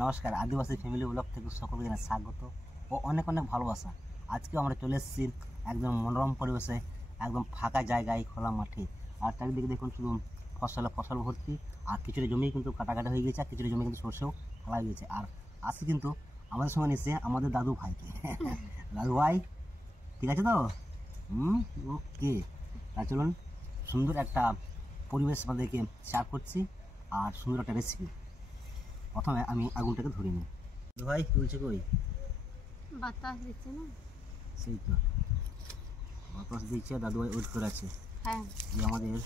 নমস্কার, আদিবাসী family blog থেকে সকলকে জানাই স্বাগত ও অনেক অনেক ভালোবাসা। আজকে আমরা চলে এসেছি একদম মনোরম পরিবেশে, একদম ফাঁকা জায়গায়, খোলা মাঠে। আর চারিদিকে দেখুন শুধু ফসল ভর্তি। আর কিছুটা জমি কিন্তু কাটাকাটা হয়ে গেছে, আর কিছুটা জমি কিন্তু সর্ষেও ফেলা হয়ে গেছে। আর আসি কিন্তু আমাদের সঙ্গে নিচ্ছে আমাদের দাদু ভাইকে। দাদু ভাই ঠিক আছে তো? ওকে। তাই চলুন, সুন্দর একটা পরিবেশ আমাদেরকে শেয়ার করছি আর সুন্দর একটা রেসিপি। প্রথমে আমি আগুনটাকে ধরে নিই। ভাই বলছে কই? বাতাস দিচ্ছে না? সেই তো বাতাস দিচ্ছে, দাদু ভাই ওয়েট করে আছে। হ্যাঁ, যে আমাদের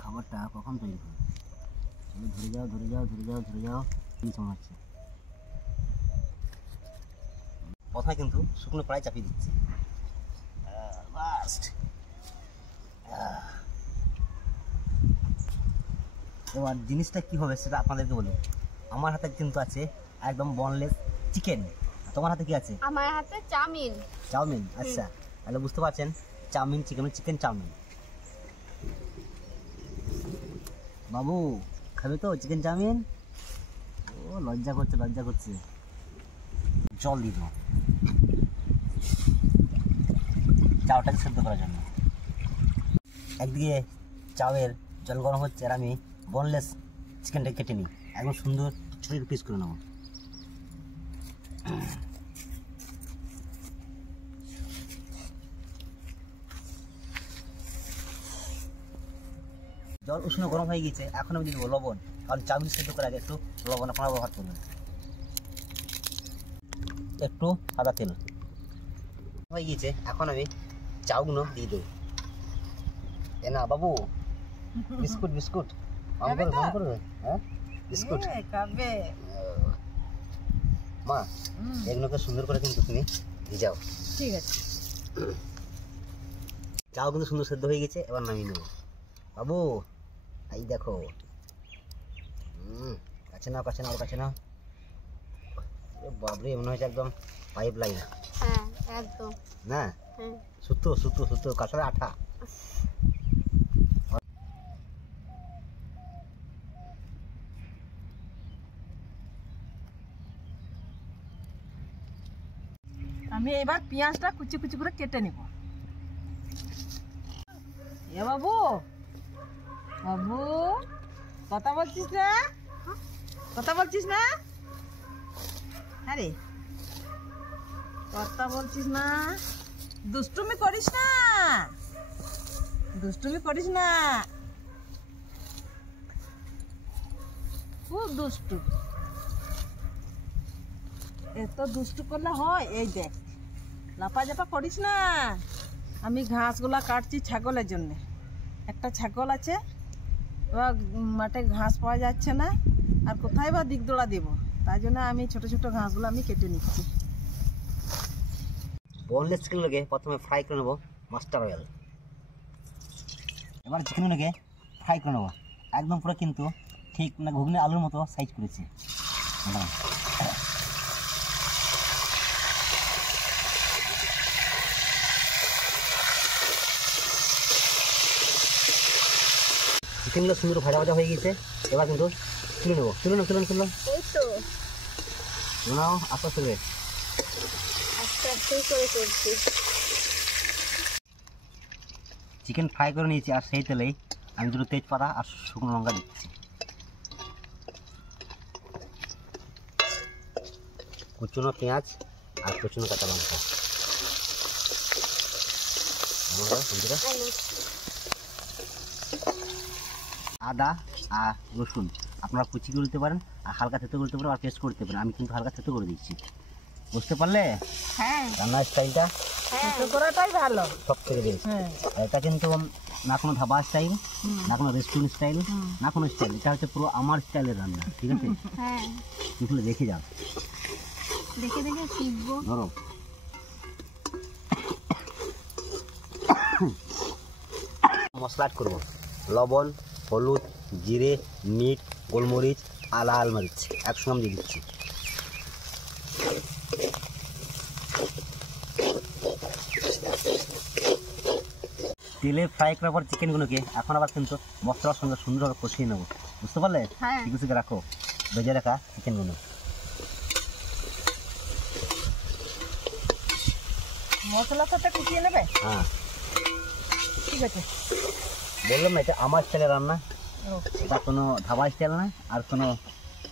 খাবারটা কখন তৈরি হবে। ধরে যাও ধরে যাও ধরে যাও ধরে যাও, কি হচ্ছে। প্রথমে কিন্তু শুকনো কড়াই চাপিয়ে দিচ্ছি। এবার জিনিসটা কি হবে সেটা আপনাদেরকে বলি। আমার হাতে কিন্তু আছে একদম বনলেস চিকেন। তোমার হাতে কি আছে? আমার হাতে চাউমিন। চাউমিন, আচ্ছা। তাহলে বুঝতে পারছেন, চাউমিন চিকেন চাউমিন। বাবু খাবে তো চিকেন চাউমিন? ও লজ্জা করছে। জল দিয়ে দেবো চাউটাকে সেদ্ধ করার জন্য। একদিকে চাউয়ের জল গরম হচ্ছে, আর আমি বোনলেস চিকেনটা কেটে নিই। একদম সুন্দর ছোটো পিস করে নেব। জল উষ্ণ গরম হয়ে গেছে, এখন আমি দিয়ে দেবো লবণ। কারণ চাউমিন সেদ্ধ করার আগে একটু লবণ আপনারা ব্যবহার করবেন। একটু সাদা তেল হয়ে গিয়েছে, এখন আমি চাউগুলো দিয়ে দেবো। এ না বাবু, বিস্কুট করবে? হ্যাঁ বিস্কুট খাবে মা। এগুলোকে সুন্দর করে কিন্তু তুমি ভিজাও। ঠিক আছে। চাও কিন্তু সুন্দর সেদ্ধ হয়ে গেছে, এবার নামিয়ে নেবো। বাবু এই দেখো, কাছে নাও। বাবরে, মনে হচ্ছে একদম পাইপ লাইন। হ্যাঁ একদম না, সুতো কাঁচা আঠা। আমি এবার পেঁয়াজটা কুচি করে কেটে নিব। এ বাবু কথা বলছিস না? আরে কথা বলছিস না? দুষ্টুমি করিস না। খুব দুষ্টু। এত দুষ্টু করলে হয়? এই দেখ, লাফাঝাপা করিস না। আমি ঘাসগুলা কাটছি ছাগলের জন্য। একটা ছাগল আছে, এবার মাঠে ঘাস পাওয়া যাচ্ছে না, আর কোথায় বা দিক দোড়া দেবো, তাই জন্য আমি ছোট ঘাসগুলো আমি কেটে নিচ্ছি। বোনলেস চিকেনগুলোকে প্রথমে ফ্রাই করে নেবো মাস্টার অয়েল। এবার চিকেনগুলোকে ফ্রাই করে নেবো একদম পুরো, কিন্তু ঠিক না ঘুগনি আলুর মতো সাইজ করেছি। চিকেনগুলো সুন্দর ভাজা হয়ে গেছে, এবার কিন্তু তুলে নেবো। তুলে এই তো নাও, আস্তে করে করছি। চিকেন ফ্রাই করে নিয়েছি, আর সেই তেলেই আমি দুটো তেজপাতা আর শুকনো লঙ্কা দিচ্ছি। কুচনো পেঁয়াজ আর কুচনো কাঁচা লঙ্কা। আদা আর রসুন আপনারা কুচি করতে পারেন, আর হালকা থেতো করতে পারেন, আর পেস্ট করতে পারেন। আমি কিন্তু হালকা থেতো করে দিচ্ছি। বুঝতে পারলে? হ্যাঁ, রান্নার স্টাইলটা করাটাই ভালো, সব থেকে বেস্ট। আর এটা কিন্তু না কোনো ধাবা স্টাইল, না কোনো রেস্টুরেন্ট স্টাইল, না কোনো স্টাইল। এটা হচ্ছে পুরো আমার স্টাইলের রান্না, ঠিক আছে? হ্যাঁ, তুই দেখে যাও, দেখে শিখবো। ধরো মশলা অ্যাড করবো। লবণ, হলুদ, জিরে, মিট, গোলমরিচ আর লাল মরিচ একসঙ্গে দিয়ে দিচ্ছি। তেলে ফ্রাই করার পর চিকেনগুলোকে এখন আবার কিন্তু মশলার সঙ্গে সুন্দরভাবে কষিয়ে নেবো। বুঝতে পারলে? হ্যাঁ। ঠিক আছে, রাখো। ভেজে রাখা চিকেনগুলো। মশলার সাথে কুচিয়ে নেবে? হ্যাঁ, ঠিক আছে। বললাম না এটা আমার স্টাইলের রান্না, ও, এটা কোনো ধাবা স্টাইল না, আর কোনো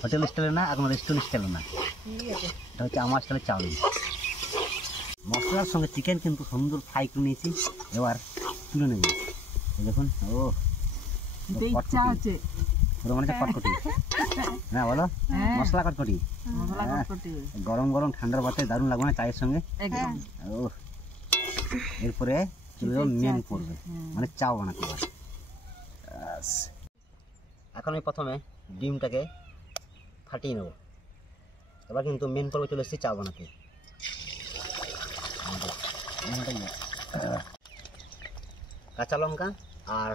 হোটেল স্টাইলের না, আর কোনো রেস্টুরেন্ট স্টাইলের না। ঠিক আছে। এটা হচ্ছে আমার স্টাইলের চাউমিন। মশলার সঙ্গে চিকেন কিন্তু সুন্দর ফ্রাই করে নিয়েছি, এবার তুলে নেব। এই দেখুন, ও দিতে ইচ্ছা আছে। পুরো মনে হচ্ছে কটকটি। হ্যাঁ বলো, হ্যাঁ। মশলা কটকটি। মশলা হ্যাঁ। কটকটি গরম গরম ঠান্ডার বাতাসে দারুণ লাগবে না চায়ের সঙ্গে? একদম। ও, এরপরে চলে যাবো মেন পড়বে, মানে চাও বানাতে হবে। ব্যাস। এখন আমি প্রথমে ডিমটাকে ফাটিয়ে নেব, এবার কিন্তু মেন পর্বে চলে এসেছি চা বানাতে। কাঁচা লঙ্কা আর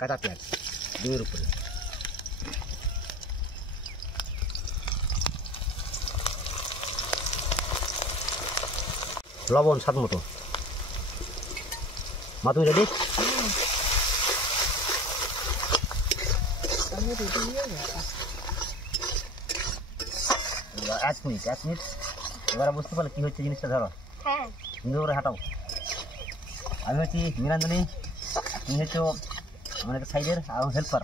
কাঁচা পেঁয়াজ ডিমের উপরে, লবণ স্বাদ মতো। মা তুমি রেডি? আমি রেডি হয়ে গেছি। 1 মিনিট। এবারে বুঝতে পারলে কি হচ্ছে জিনিসটা, ধরো হ্যাঁ সুন্দর করে হাঁটাও। আমি হচ্ছি নিরঞ্জনী, তুমি হচ্ছে আমার একটা সাইডের আর হেল্পার,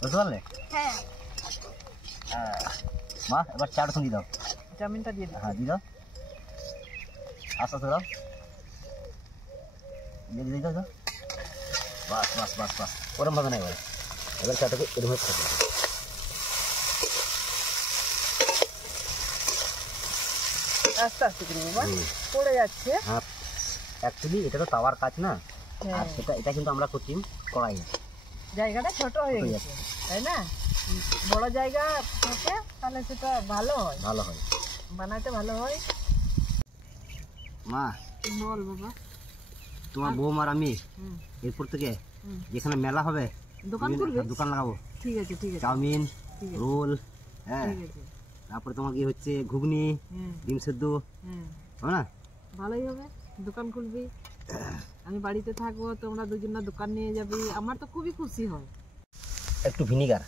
বুঝতে পারলে? হ্যাঁ মা এবার চাটা তুমি দিয়ে দাও। চাউমিনটা দিয়ে দিই। হ্যাঁ দিয়ে দাও, আস্তে আস্তে দাও, দিয়ে দাও দাও। বাস বাস বাস বাস, ওরম ভাবে না। এবার চাটাকে এরকম খাবে। আস্তে আস্তে করে বাবা, পড়ে যাচ্ছে। হ্যাঁ, অ্যাকচুয়ালি এটা তো তাওয়ার কাজ না, আর হ্যাঁ, এটা কিন্তু আমরা করছি কড়াই। জায়গাটা ছোট হয়ে ছোট গেছে, তাই না? বড় জায়গা থাকে তাহলে সেটা ভালো হয়, ভালো হয়, বানাতে ভালো হয়। মা বল বাবা। তোমার বৌমা আর আমি হুম, এরপর থেকে হুম। যেখানে মেলা হবে দোকান খুলবে? দোকান লাগাবো, ঠিক আছে, ঠিক আছে, চাউমিন, ঠিক আছে, রোল, হ্যাঁ, ঠিক আছে। তারপরে তোমার কি হচ্ছে ঘুগনি, হুম, ডিম সেদ্ধ, হুম, হবে না? ভালোই হবে। দোকান খুলবি, আমি বাড়িতে থাকবো, তোমরা দুজনা দোকান নিয়ে যাবি, আমার তো খুবই খুশি হয়। একটু ভিনিগার,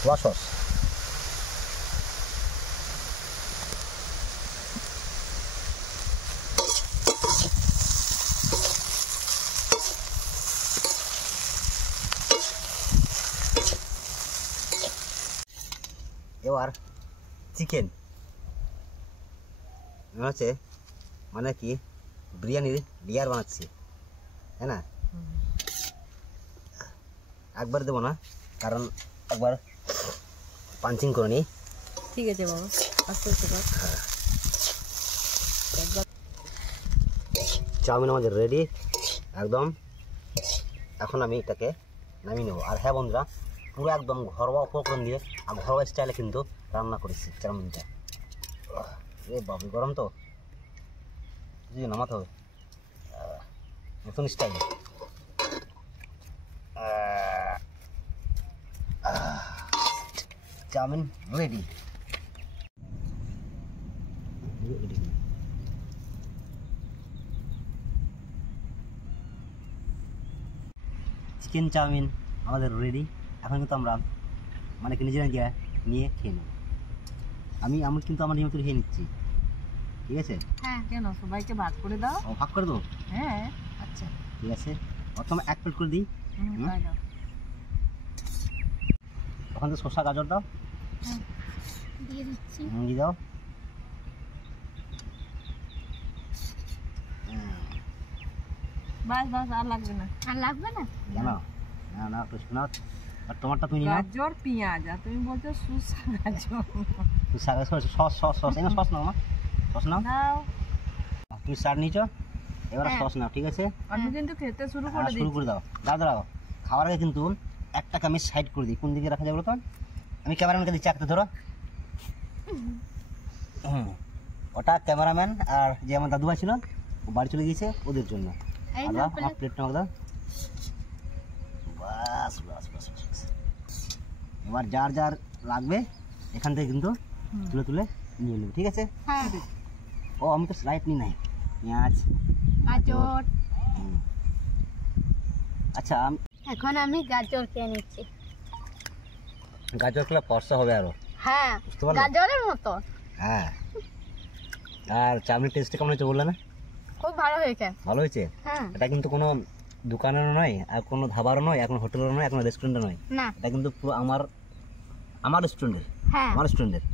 সোয়া সস, এবার চিকেন হচ্ছে মানে কি বিরিয়ানির লেয়ার বানাচ্ছি, তাই না? একবার দেবো না, কারণ একবার পাঞ্চিং করে নিই। ঠিক আছে বাবা, আস্তে আস্তে কর। চাউমিন আমাদের রেডি একদম। এখন আমি এটাকে নামিয়ে নেবো। আর হ্যাঁ বন্ধুরা, পুরো একদম ঘরোয়া উপকরণ দিয়ে আর ঘরোয়া স্টাইলে কিন্তু রান্না করেছি চাউমিনটা। এ বাবু, গরম তো, যদি নামাতে হবে নতুন style. Chow mein ready. Chicken chow mein আমাদের রেডি। এখন কিন্তু আমরা মানে কি নিজেরা নিজেরা নিয়ে খেয়ে নেব। আমি কিন্তু আমার নিয়মিত খেয়ে নিচ্ছি, ঠিক আছে? হ্যাঁ, কেন সবাইকে ভাগ করে দাও। ও, ভাগ করে দেবো? হ্যাঁ, আচ্ছা ঠিক আছে, প্রথমে 1 প্লেট করে দিই। তাই দাও। ওখান থেকে শসা গাজর দাও, দিয়ে দিচ্ছি। দিয়ে দাও। বাস বাস, আর লাগবে না। আর লাগবে না? জানো না না, একটু শোনাও। আর তোমারটা তুমি নাও। গাজর পেঁয়াজ, আর তুমি বলছো সুসা গাজর। সস সস সস এনে সস নাও, মা সস নাও। নাও, তুমি স্টার্ট নিয়েছো, এবার হ্যাঁ। সস নাও, ঠিক আছে? আমি কিন্তু খেতে শুরু হ্যাঁ, করে শুরু দিই। করে দাও। দাও খাওয়ার আগে কিন্তু একটাকে আমি সাইড করে দিই। কোন দিকে রাখা যাবে তো? আমি ক্যামেরাম্যানকে দিচ্ছি, একটা ধরো। ওটা ক্যামেরাম্যান আর যে আমার দাদুভাই ছিল, ও বাড়ি চলে গিয়েছে, ওদের জন্য। এই আর নাও আমার প্লেট। প্লেটটা আমাকে দাও। বাস বাস বাস বাস। এবার যার যার লাগবে এখান থেকে কিন্তু তুলে তুলে নিয়ে নেবে, ঠিক আছে? হ্যাঁ ও আমি তো স্লাইড নিই নাই, পেঁয়াজ, গাজর। হুম। আচ্ছা এখন আমি গাজর খেয়ে নিচ্ছি। গাজর খেলে ফর্সা হবে আরো। হ্যাঁ, বুঝতে পারলে? গাজরের মতো। হ্যাঁ। আর চাউমিনের টেস্টটা কেমন হয়েছে বললে না? খুব ভালো হয়েছে। ভালো হয়েছে। হ্যাঁ। এটা কিন্তু কোনো দোকানেরও নয়, আর কোনো ধাবারও নয়, এখন হোটেলেরও নয়, এখন রেস্টুরেন্টও নয়। না। এটা কিন্তু পুরো আমার রেস্টুরেন্টের। হ্যাঁ। আমার রেস্টুরেন্টের।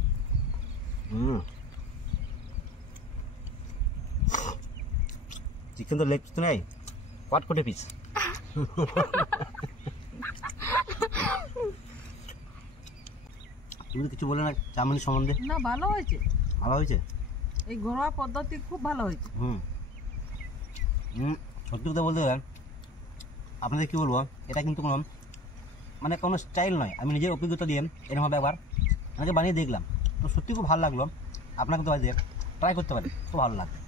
চিকেন তো লেগ পিস তো নেই, কটকটে পিস। তুমি তো কিছু বলে না চাউমিনের সম্বন্ধে। না, ভালো হয়েছে, ভালো হয়েছে। এই ঘরোয়া পদ্ধতি খুব ভালো হয়েছে। সত্যি কথা বলতে গেলে আপনাদের কী বলবো, এটা কিন্তু কোনো মানে কোনো স্টাইল নয়, আমি নিজের অভিজ্ঞতা দিয়ে এরকমভাবে একবার আমাকে বানিয়ে দেখলাম, তো সত্যি খুব ভালো লাগলো। আপনাকে তো বাড়িতে ট্রাই করতে পারি, খুব ভালো লাগবে।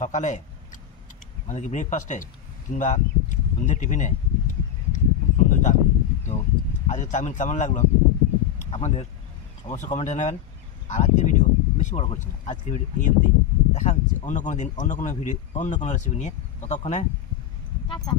সকালে মানে কি ব্রেকফাস্টে কিংবা সন্ধ্যের টিফিনে খুব সুন্দর চাউমিন। তো আজকে চাউমিন কেমন লাগলো আপনাদের অবশ্যই কমেন্টে জানাবেন। আর আজকের ভিডিও বেশি বড় করছি না, আজকের ভিডিও এই অবধি। দেখা হচ্ছে অন্য কোনো দিন অন্য কোনো ভিডিও অন্য কোনো রেসিপি নিয়ে। ততক্ষণে টাটা।